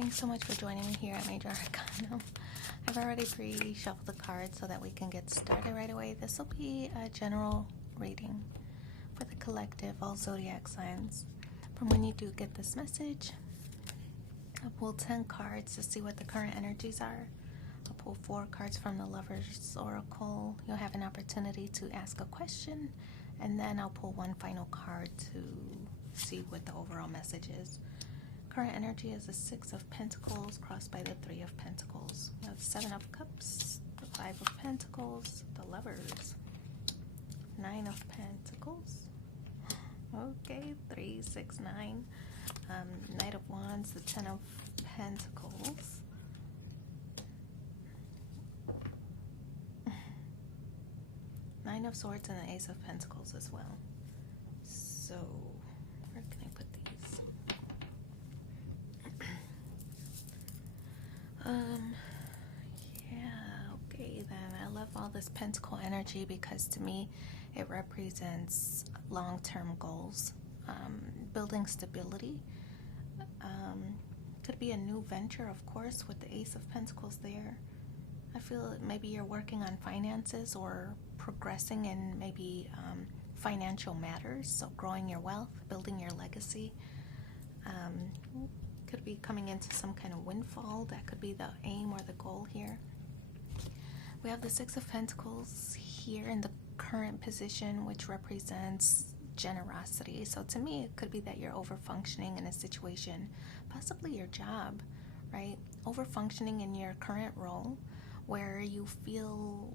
Thanks so much for joining me here at Major Arcana. I've already pre-shuffled the cards so that we can get started right away. This will be a general reading for the collective, all zodiac signs. From when you do get this message, I'll pull 10 cards to see what the current energies are. I'll pull 4 cards from the Lover's Oracle. You'll have an opportunity to ask a question, and then I'll pull one final card to see what the overall message is. Current energy is the 6 of Pentacles crossed by the 3 of Pentacles. We have 7 of Cups, the 5 of Pentacles, the Lovers, 9 of Pentacles. Okay, 3, 6, 9. Knight of Wands, the 10 of Pentacles. Nine of Swords and the Ace of Pentacles as well. So, where can I put these? Yeah, okay then. I love all this pentacle energy because to me it represents long-term goals, building stability. Could be a new venture, of course, with the Ace of Pentacles there. I feel maybe you're working on finances or progressing in maybe financial matters, so growing your wealth, building your legacy. Could be coming into some kind of windfall. That could be the aim or the goal here. We have the 6 of Pentacles here in the current position, which represents generosity. So to me, it could be that you're over-functioning in a situation, possibly your job, right? Over-functioning in your current role where you feel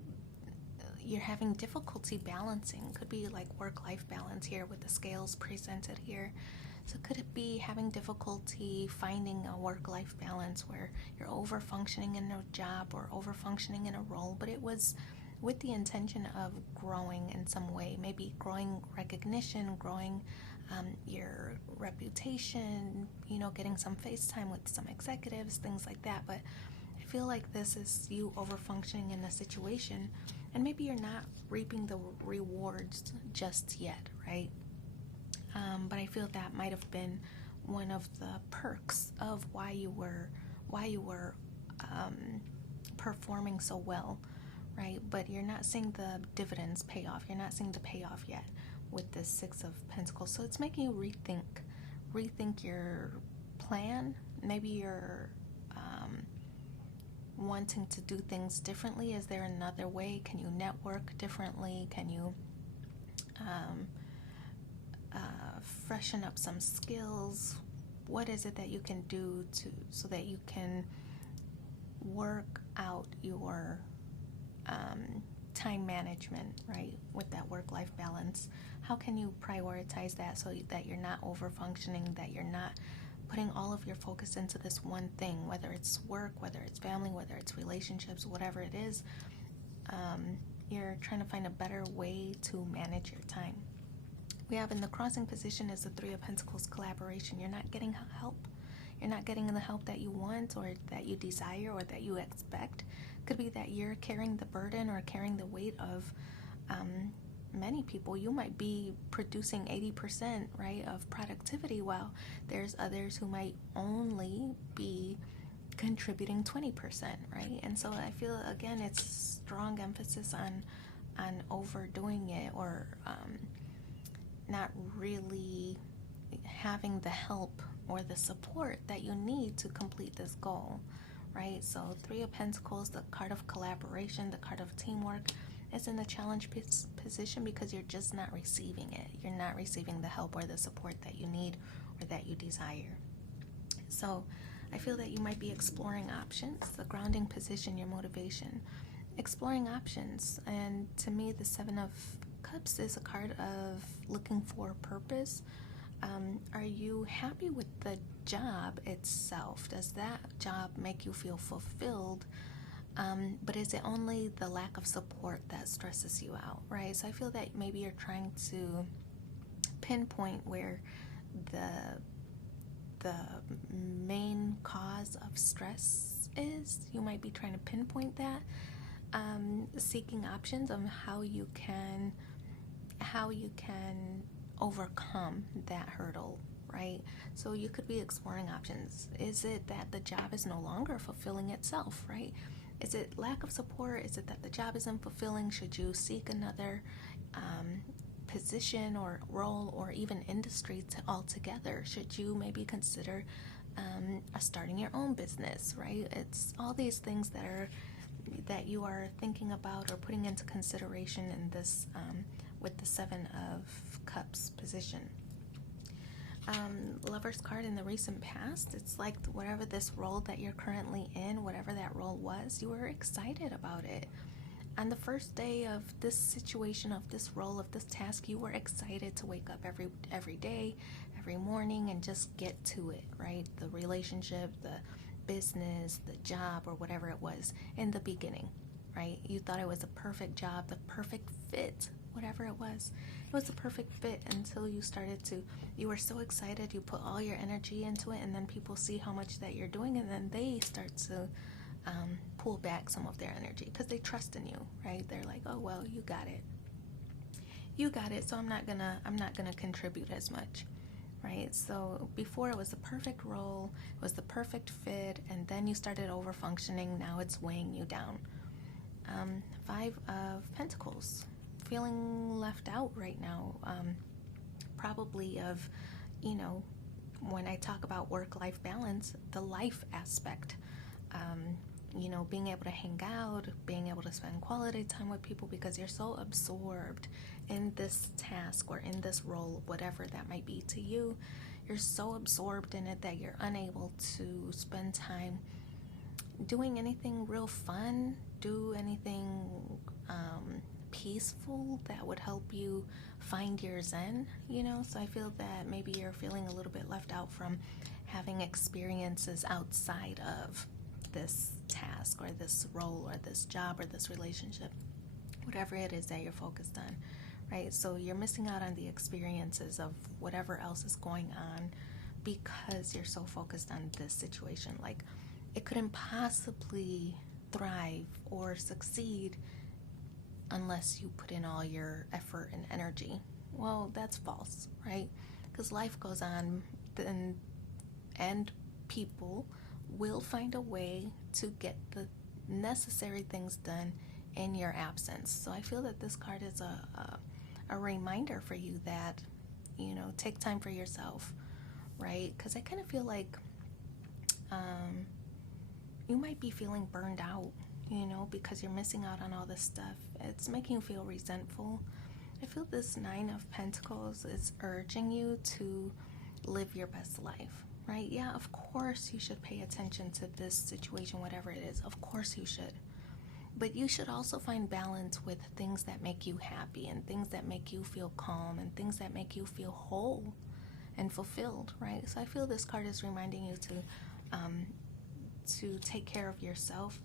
you're having difficulty balancing. Could be like work-life balance here with the scales presented here. So could it be having difficulty finding a work-life balance where you're over-functioning in a job or over-functioning in a role, but it was with the intention of growing in some way, maybe growing recognition, growing your reputation, getting some face time with some executives, things like that. But I feel like this is you over-functioning in a situation, and maybe you're not reaping the rewards just yet, right? But I feel that might have been one of the perks of why you were performing so well, right? But you're not seeing the dividends pay off. You're not seeing the payoff yet with this 6 of Pentacles. So it's making you rethink your plan. Maybe you're wanting to do things differently. Is there another way? Can you network differently? Can you freshen up some skills? What is it that you can do so that you can work out your time management, right, with that work-life balance? How can you prioritize that so that you're not over-functioning, that you're not putting all of your focus into this one thing, whether it's work, whether it's family, whether it's relationships, whatever it is. You're trying to find a better way to manage your time. We have in the crossing position is the 3 of Pentacles, collaboration. You're not getting help. You're not getting the help that you want or that you desire or that you expect. Could be that you're carrying the burden or carrying the weight of many people. You might be producing 80%, right, of productivity, while there's others who might only be contributing 20%, right? And so I feel, again, it's strong emphasis on overdoing it or not really having the help or the support that you need to complete this goal, right? So 3 of Pentacles, the card of collaboration, the card of teamwork, is in the challenge position because you're just not receiving it. You're not receiving the help or the support that you need or that you desire. So I feel that you might be exploring options, the grounding position, your motivation, exploring options. And to me, the 7 of Cups is a card of looking for purpose. Are you happy with the job itself? Does that job make you feel fulfilled? But is it only the lack of support that stresses you out, right? So I feel that maybe you're trying to pinpoint where the main cause of stress is. You might be trying to pinpoint that, seeking options on how you can overcome that hurdle, right? right? So you could be exploring options. Is it that the job is no longer fulfilling itself, right? Is it lack of support? Is it that the job isn't fulfilling? Should you seek another position or role or even industry altogether? Should you maybe consider starting your own business, right? It's all these things that you are thinking about or putting into consideration in this with the Seven of Cups position. Lover's card in the recent past, it's like whatever this role that you're currently in, whatever that role was, you were excited about it. On the first day of this situation, of this role, of this task, you were excited to wake up every day, every morning, and just get to it, right? The relationship, the business, the job, or whatever it was in the beginning, right? You thought it was a perfect job, the perfect fit, whatever it was. It was a perfect fit until you were so excited, you put all your energy into it, and then people see how much that you're doing, and then they start to pull back some of their energy because they trust in you, right? They're like, oh, well, you got it, so I'm not gonna contribute as much, right? So before it was the perfect role, it was the perfect fit, and then you started over functioning. Now it's weighing you down. Five of Pentacles, feeling left out right now, probably of, when I talk about work-life balance, the life aspect, being able to hang out, being able to spend quality time with people because you're so absorbed in this task or in this role, whatever that might be to you. You're so absorbed in it that you're unable to spend time doing anything real fun, do anything peaceful that would help you find your zen, So I feel that maybe you're feeling a little bit left out from having experiences outside of this task or this role or this job or this relationship, whatever it is that you're focused on, right? So you're missing out on the experiences of whatever else is going on because you're so focused on this situation. Like, it couldn't possibly thrive or succeed unless you put in all your effort and energy. Well, that's false, right? Because life goes on, and people will find a way to get the necessary things done in your absence. So I feel that this card is a reminder for you that, take time for yourself, right? Because I kind of feel like you might be feeling burned out, because you're missing out on all this stuff. It's making you feel resentful. I feel this Nine of Pentacles is urging you to live your best life, right? Yeah, of course you should pay attention to this situation, whatever it is. Of course you should. But you should also find balance with things that make you happy and things that make you feel calm and things that make you feel whole and fulfilled, right? So I feel this card is reminding you to take care of yourself,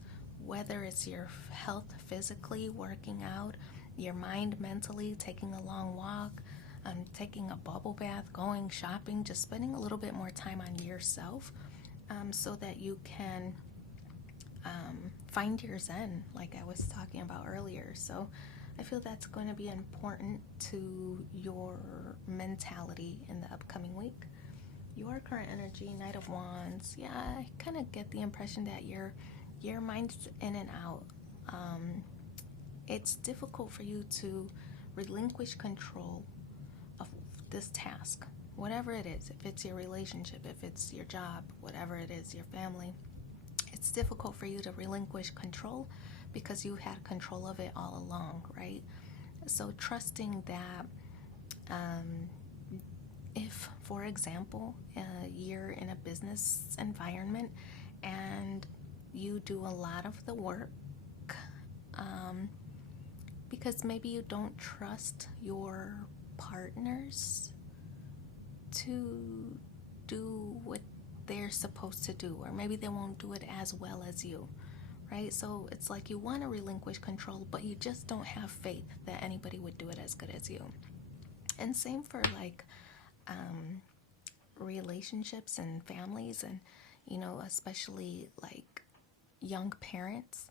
whether it's your health physically, working out, your mind mentally, taking a long walk, taking a bubble bath, going shopping, just spending a little bit more time on yourself, so that you can find your zen, like I was talking about earlier. So I feel that's going to be important to your mentality in the upcoming week. Your current energy, Knight of Wands, yeah, I kind of get the impression that your mind's in and out. It's difficult for you to relinquish control of this task, whatever it is. If it's your relationship, if it's your job, whatever it is, your family, it's difficult for you to relinquish control because you had control of it all along, right? So trusting that if, for example, you're in a business environment and you do a lot of the work, because maybe you don't trust your partners to do what they're supposed to do, or maybe they won't do it as well as you, right? So it's like you want to relinquish control, but you just don't have faith that anybody would do it as good as you. And same for like relationships and families, and especially like young parents.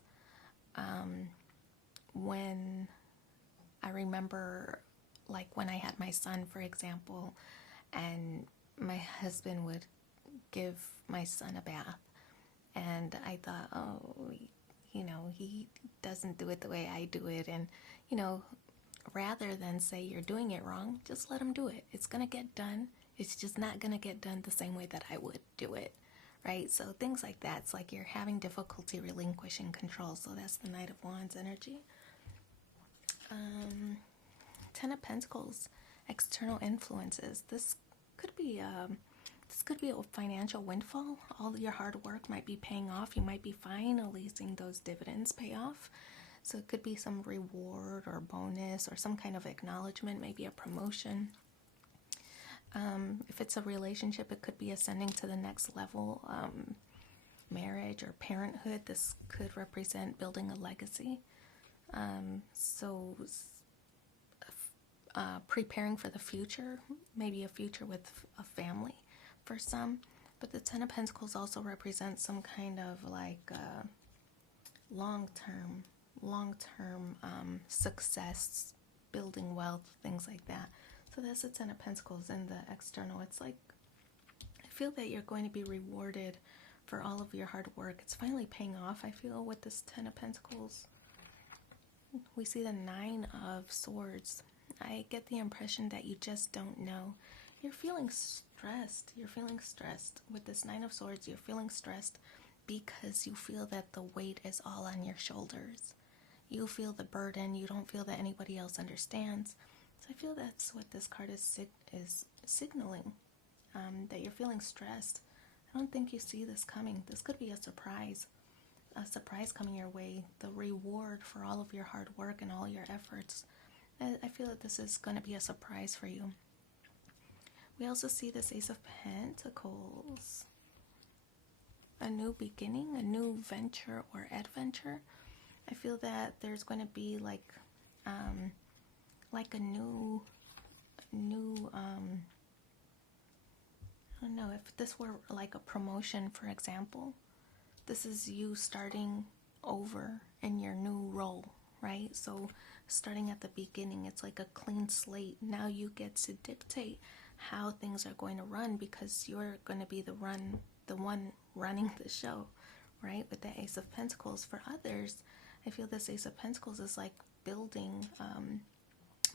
When I remember, like when I had my son, for example, and my husband would give my son a bath, and I thought, oh, he doesn't do it the way I do it. And, rather than say you're doing it wrong, just let him do it. It's going to get done. It's just not going to get done the same way that I would do it, right? So things like that. It's like you're having difficulty relinquishing control. So that's the Knight of Wands energy. Ten of Pentacles, external influences. This could be a financial windfall. All your hard work might be paying off. You might be finally seeing those dividends pay off. So it could be some reward or bonus or some kind of acknowledgement, maybe a promotion. If it's a relationship, it could be ascending to the next level, marriage or parenthood. This could represent building a legacy. Preparing for the future, maybe a future with a family for some. But the Ten of Pentacles also represents some kind of like long-term success, building wealth, things like that. So that's the Ten of Pentacles in the external. It's like, I feel that you're going to be rewarded for all of your hard work. It's finally paying off, I feel, with this Ten of Pentacles. We see the Nine of Swords. I get the impression that you just don't know. You're feeling stressed. With this Nine of Swords, you're feeling stressed because you feel that the weight is all on your shoulders. You feel the burden. You don't feel that anybody else understands. So I feel that's what this card is signaling, that you're feeling stressed. I don't think you see this coming. This could be a surprise coming your way, the reward for all of your hard work and all your efforts. I feel that this is going to be a surprise for you. We also see this Ace of Pentacles. A new beginning, a new venture or adventure. I feel that there's going to be like a new I don't know, if this were like a promotion, for example. This is you starting over in your new role, right? So starting at the beginning, it's like a clean slate. Now you get to dictate how things are going to run because you're going to be the one running the show, right? With the Ace of Pentacles. For others, I feel this Ace of Pentacles is like building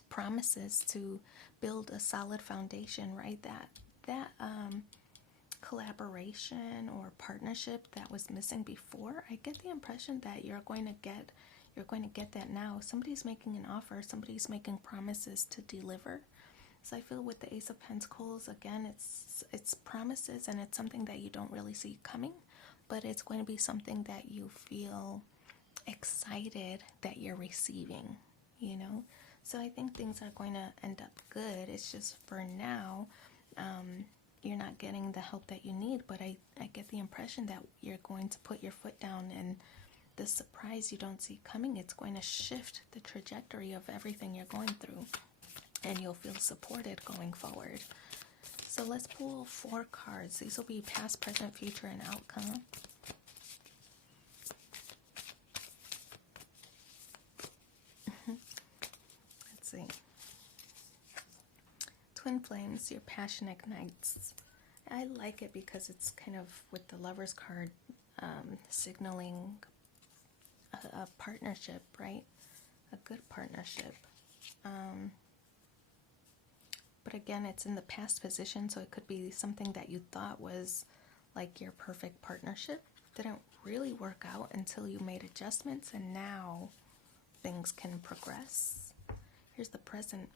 promises to build a solid foundation, right? That collaboration or partnership that was missing before, I get the impression that you're going to get that now. Somebody's making an offer, somebody's making promises to deliver. So I feel with the Ace of Pentacles, again, it's promises, and it's something that you don't really see coming, but it's going to be something that you feel excited that you're receiving, So I think things are going to end up good. It's just for now, you're not getting the help that you need, but I get the impression that you're going to put your foot down, and the surprise you don't see coming, it's going to shift the trajectory of everything you're going through, and you'll feel supported going forward. So let's pull 4 cards. These will be past, present, future, and outcome. Let's see. Twin Flames, your passion ignites. I like it because it's kind of, with the Lover's card, signaling a partnership, right? A good partnership. But again, it's in the past position, so it could be something that you thought was like your perfect partnership. Didn't really work out until you made adjustments, and now things can progress. Here's the present,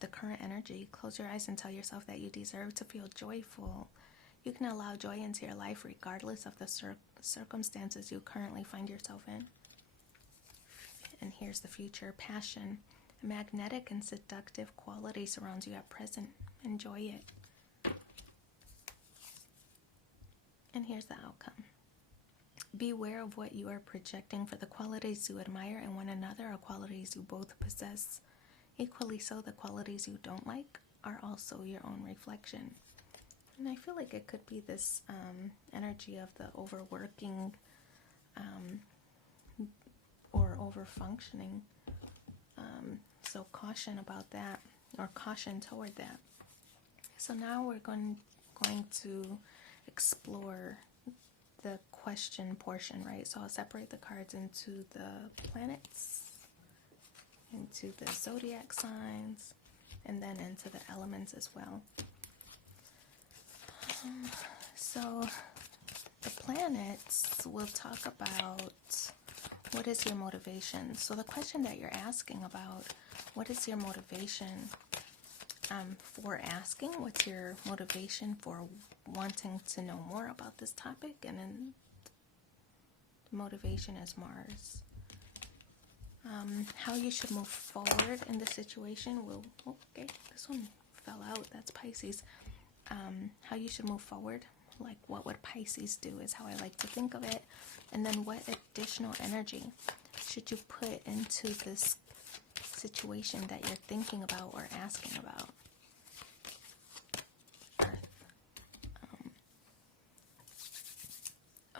the current energy. Close your eyes and tell yourself that you deserve to feel joyful. You can allow joy into your life regardless of the circumstances you currently find yourself in. And here's the future, passion. A magnetic and seductive quality surrounds you at present. Enjoy it. And here's the outcome. Beware of what you are projecting, for the qualities you admire in one another are qualities you both possess. Equally so, the qualities you don't like are also your own reflection. And I feel like it could be this energy of the overworking or overfunctioning. So caution about that, or caution toward that. So now we're going to explore the question portion, right? So I'll separate the cards into the planets, into the zodiac signs, and then into the elements as well. So the planets will talk about what is your motivation. So the question that you're asking about, what is your motivation for asking? What's your motivation for wanting to know more about this topic? And then the motivation is Mars. How you should move forward in the situation will, okay, this one fell out, that's Pisces. How you should move forward, like what would Pisces do is how I like to think of it. And then what additional energy should you put into this situation that you're thinking about or asking about? Earth.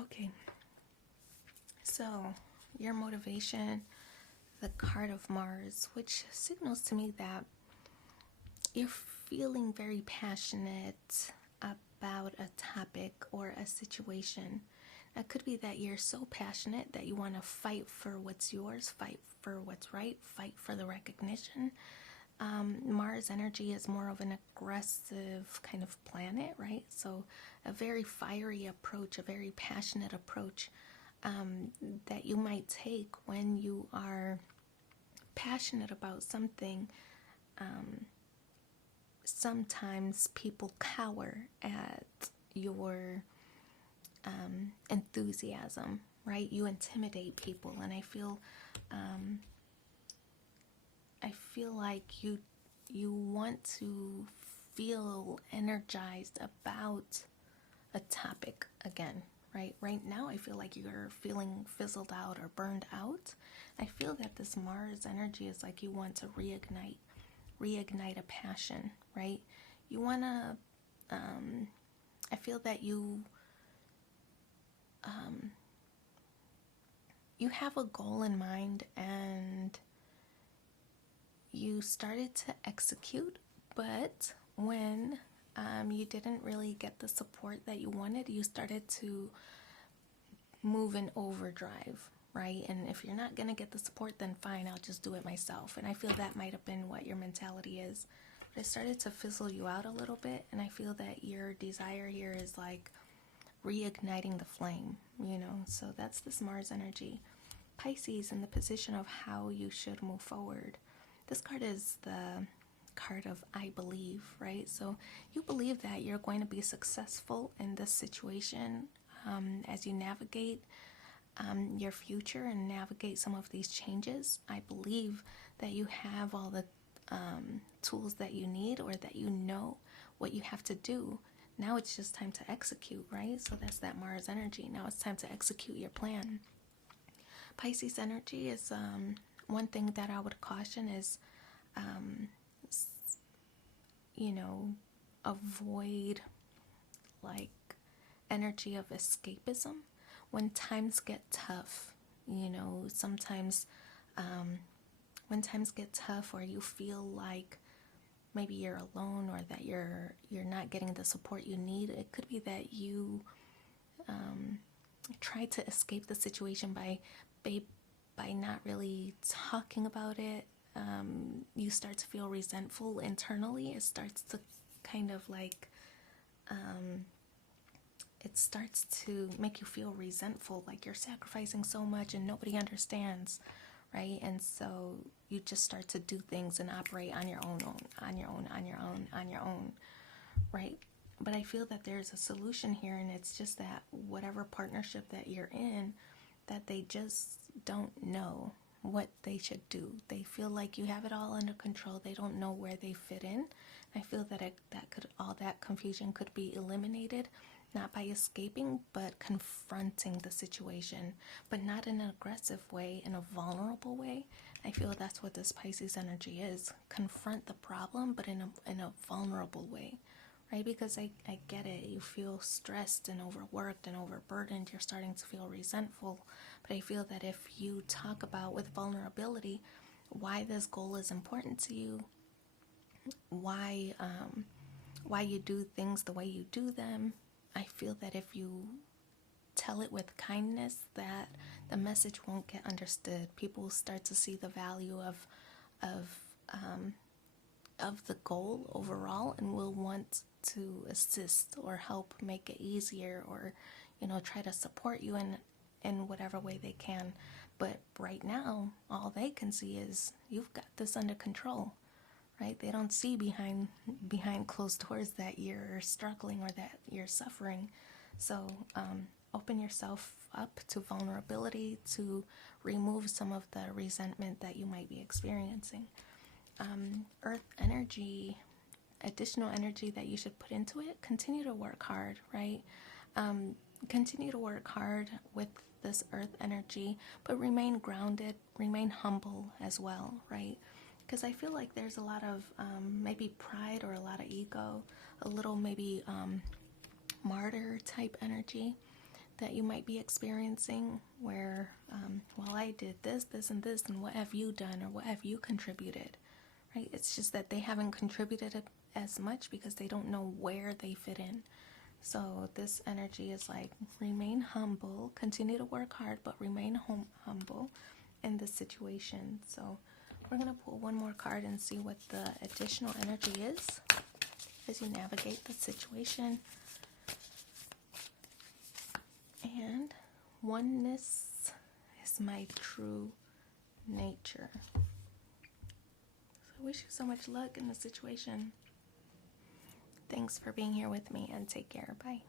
Okay. So your motivation, the card of Mars, which signals to me that you're feeling very passionate about a topic or a situation. It could be that you're so passionate that you want to fight for what's yours, fight for what's right, fight for the recognition. Mars energy is more of an aggressive kind of planet, right? So a very fiery approach, a very passionate approach that you might take when you are passionate about something. Sometimes people cower at your enthusiasm, right? You intimidate people, and I feel like you want to feel energized about a topic again, right? Right now, I feel like you're feeling fizzled out or burned out. I feel that this Mars energy is like you want to reignite a passion, right? You want to, I feel that you have a goal in mind and you started to execute, but when you didn't really get the support that you wanted, you started to move in overdrive, right? And if you're not going to get the support, then fine, I'll just do it myself. And I feel that might have been what your mentality is. But it started to fizzle you out a little bit, and I feel that your desire here is like reigniting the flame, you know? So that's this Mars energy. Pisces in the position of how you should move forward. This card is the card of I believe, right? So you believe that you're going to be successful in this situation as you navigate your future and navigate some of these changes. I believe that you have all the tools that you need, or that you know what you have to do. Now it's just time to execute, right? So that's that Mars energy. Now it's time to execute your plan. Pisces energy is one thing that I would caution is, avoid like energy of escapism when times get tough. Sometimes when times get tough, or you feel like maybe you're alone, or that you're not getting the support you need, it could be that you try to escape the situation by not really talking about it. You start to feel resentful internally. It starts to kind of like it starts to make you feel resentful, like you're sacrificing so much and nobody understands, right? And so you just start to do things and operate on your own, right? But I feel that there's a solution here, and it's just that whatever partnership that you're in, that they just don't know what they should do. They feel like you have it all under control. They don't know where they fit in. I feel that all that confusion could be eliminated, not by escaping, but confronting the situation, but not in an aggressive way, in a vulnerable way. I feel that's what this Pisces energy is. Confront the problem, but in a vulnerable way, right? Because I get it. You feel stressed and overworked and overburdened. You're starting to feel resentful. But I feel that if you talk about with vulnerability why this goal is important to you, why why you do things the way you do them. I feel that if you tell it with kindness, that the message won't get understood. People will start to see the value of the goal overall, and will want to assist or help make it easier, or try to support you in whatever way they can. But right now, all they can see is you've got this under control, right? They don't see behind closed doors that you're struggling or that you're suffering. So open yourself up to vulnerability to remove some of the resentment that you might be experiencing. Earth energy, additional energy that you should put into it. Continue to work hard, right? Continue to work hard with this earth energy, but remain grounded, remain humble as well, right? Because I feel like there's a lot of maybe pride or a lot of ego, a little maybe martyr type energy that you might be experiencing, where, well, I did this, this, and this, and what have you done, or what have you contributed, right? It's just that they haven't contributed as much because they don't know where they fit in. So this energy is like, remain humble, continue to work hard, but remain humble in this situation. So we're going to pull one more card and see what the additional energy is as you navigate the situation. And oneness is my true nature. So I wish you so much luck in the situation. Thanks for being here with me, and take care. Bye.